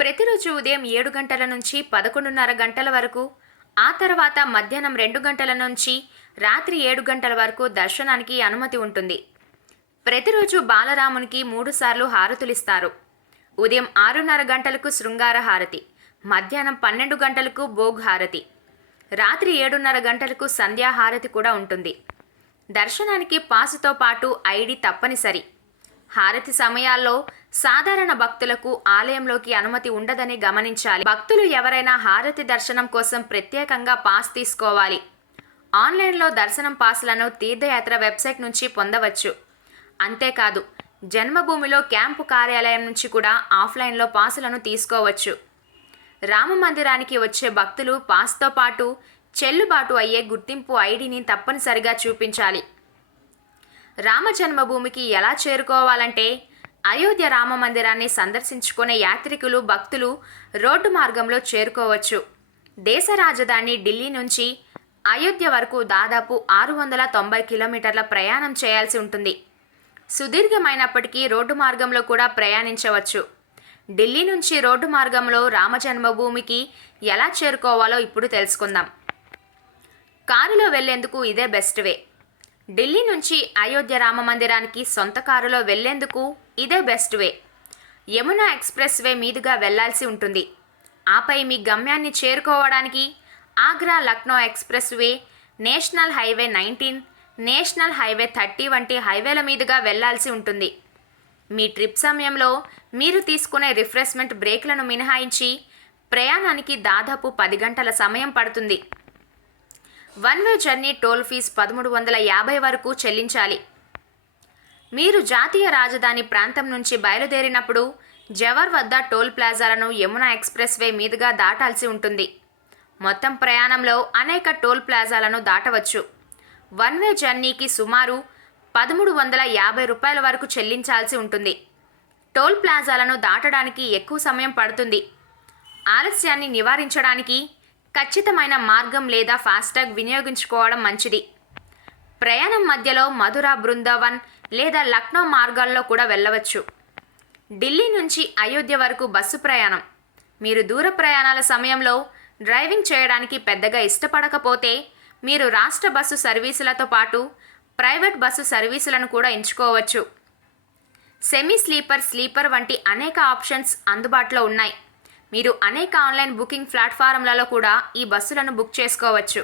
ప్రతిరోజు ఉదయం ఏడు గంటల నుంచి పదకొండున్నర గంటల వరకు ఆ తర్వాత మధ్యాహ్నం రెండు గంటల నుంచి రాత్రి ఏడు గంటల వరకు దర్శనానికి అనుమతి ఉంటుంది. ప్రతిరోజు బాలరామునికి మూడుసార్లు హారతులిస్తారు. ఉదయం ఆరున్నర గంటలకు శృంగార హారతి మధ్యాహ్నం పన్నెండు గంటలకు భోగ్ హారతి రాత్రి ఏడున్నర గంటలకు సంధ్యా హారతి కూడా ఉంటుంది. దర్శనానికి పాసుతో పాటు ఐడి తప్పనిసరి. హారతి సమయాల్లో సాధారణ భక్తులకు ఆలయంలోకి అనుమతి ఉండదని గమనించాలి. భక్తులు ఎవరైనా హారతి దర్శనం కోసం ప్రత్యేకంగా పాస్ తీసుకోవాలి. ఆన్లైన్లో దర్శనం పాసులను తీర్థయాత్ర వెబ్సైట్ నుంచి పొందవచ్చు. అంతేకాదు జన్మభూమిలో క్యాంపు కార్యాలయం నుంచి కూడా ఆఫ్లైన్లో పాసులను తీసుకోవచ్చు. రామ మందిరానికి వచ్చే భక్తులు పాస్తో పాటు చెల్లుబాటు అయ్యే గుర్తింపు ఐడిని తప్పనిసరిగా చూపించాలి. రామ జన్మభూమికి ఎలా చేరుకోవాలంటే అయోధ్య రామ మందిరాన్ని సందర్శించుకునే యాత్రికులు భక్తులు రోడ్డు మార్గంలో చేరుకోవచ్చు. దేశ రాజధాని ఢిల్లీ నుంచి అయోధ్య వరకు దాదాపు ఆరు వందల తొంభై కిలోమీటర్ల ప్రయాణం చేయాల్సి ఉంటుంది. సుదీర్ఘమైనప్పటికీ రోడ్డు మార్గంలో కూడా ప్రయాణించవచ్చు. ఢిల్లీ నుంచి రోడ్డు మార్గంలో రామజన్మభూమికి ఎలా చేరుకోవాలో ఇప్పుడు తెలుసుకుందాం. కారులో వెళ్ళేందుకు ఇదే బెస్ట్ వే. ఢిల్లీ నుంచి అయోధ్య రామ మందిరానికి సొంత కారులో వెళ్ళేందుకు ఇదే best way. Yamuna express way మీదుగా వెళ్ళాల్సి ఉంటుంది. ఆపై మీ గమ్యాన్ని చేరుకోవడానికి Agra Lucknow express way national highway nineteen national highway thirty వంటి హైవేల మీదుగా వెళ్ళాల్సి ఉంటుంది. మీ ట్రిప్ సమయంలో మీరు తీసుకునే రిఫ్రెష్మెంట్ బ్రేక్లను మినహాయించి ప్రయాణానికి దాదాపు పది గంటల సమయం పడుతుంది. One way journey toll fees పదమూడు వందల యాభై వరకు చెల్లించాలి. మీరు జాతీయ రాజధాని ప్రాంతం నుంచి బయలుదేరినప్పుడు జవర్ వద్ద టోల్ ప్లాజాలను యమునా ఎక్స్ప్రెస్ వే మీదుగా దాటాల్సి ఉంటుంది. మొత్తం ప్రయాణంలో అనేక టోల్ ప్లాజాలను దాటవచ్చు. వన్ వే జర్నీకి సుమారు పదమూడు వందల యాభై రూపాయల వరకు చెల్లించాల్సి ఉంటుంది. టోల్ ప్లాజాలను దాటడానికి ఎక్కువ సమయం పడుతుంది. ఆలస్యాన్ని నివారించడానికి ఖచ్చితమైన మార్గం లేదా ఫాస్టాగ్ వినియోగించుకోవడం మంచిది. ప్రయాణం మధ్యలో మధుర బృందావన్ లేదా లక్నో మార్గాల్లో కూడా వెళ్ళవచ్చు. ఢిల్లీ నుంచి అయోధ్య వరకు బస్సు ప్రయాణం. మీరు దూర ప్రయాణాల సమయంలో డ్రైవింగ్ చేయడానికి పెద్దగా ఇష్టపడకపోతే మీరు రాష్ట్ర బస్సు సర్వీసులతో పాటు ప్రైవేట్ బస్సు సర్వీసులను కూడా ఎంచుకోవచ్చు. సెమీ స్లీపర్ స్లీపర్ వంటి అనేక ఆప్షన్స్ అందుబాటులో ఉన్నాయి. మీరు అనేక ఆన్లైన్ బుకింగ్ ప్లాట్ఫారంలలో కూడా ఈ బస్సులను బుక్ చేసుకోవచ్చు.